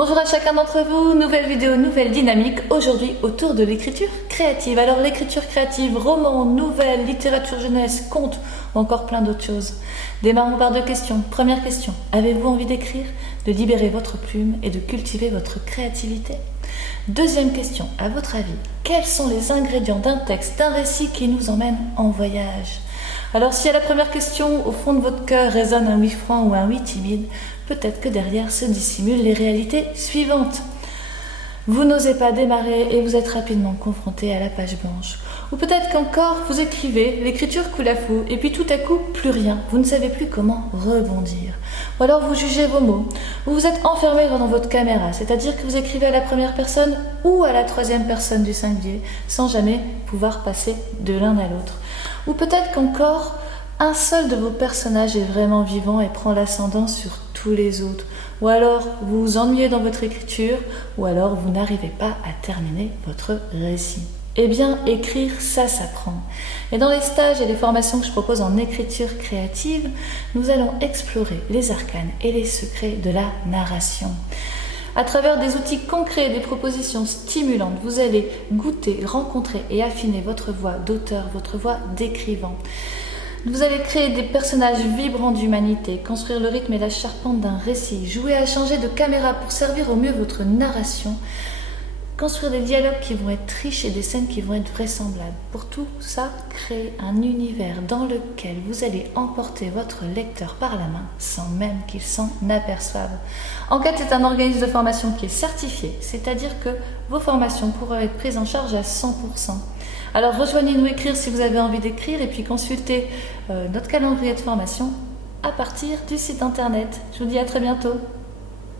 Bonjour à chacun d'entre vous, nouvelle vidéo, nouvelle dynamique, aujourd'hui autour de l'écriture créative. Alors l'écriture créative, roman, nouvelle, littérature jeunesse, conte ou encore plein d'autres choses. Démarrons par deux questions. Première question, avez-vous envie d'écrire, de libérer votre plume et de cultiver votre créativité? Deuxième question, à votre avis, quels sont les ingrédients d'un texte, d'un récit qui nous emmène en voyage? Alors si à la première question, au fond de votre cœur résonne un oui franc ou un oui timide, peut-être que derrière se dissimulent les réalités suivantes. Vous n'osez pas démarrer et vous êtes rapidement confronté à la page blanche. Ou peut-être qu'encore vous écrivez, l'écriture coule à flot et puis tout à coup plus rien, vous ne savez plus comment rebondir. Ou alors vous jugez vos mots, ou vous êtes enfermé dans votre caméra, c'est-à-dire que vous écrivez à la première personne ou à la troisième personne du singulier, sans jamais pouvoir passer de l'un à l'autre. Ou peut-être qu'encore un seul de vos personnages est vraiment vivant et prend l'ascendant sur tous les autres. Ou alors vous vous ennuyez dans votre écriture, ou alors vous n'arrivez pas à terminer votre récit. Eh bien, écrire, ça s'apprend. Et dans les stages et les formations que je propose en écriture créative, nous allons explorer les arcanes et les secrets de la narration. À travers des outils concrets et des propositions stimulantes, vous allez goûter, rencontrer et affiner votre voix d'auteur, votre voix d'écrivain. Vous allez créer des personnages vibrants d'humanité, construire le rythme et la charpente d'un récit, jouer à changer de caméra pour servir au mieux votre narration, construire des dialogues qui vont être riches et des scènes qui vont être vraisemblables. Pour tout ça, créer un univers dans lequel vous allez emporter votre lecteur par la main sans même qu'il s'en aperçoive. Enquête est un organisme de formation qui est certifié, c'est-à-dire que vos formations pourront être prises en charge à 100%. Alors rejoignez-nous écrire si vous avez envie d'écrire et puis consultez notre calendrier de formation à partir du site internet. Je vous dis à très bientôt.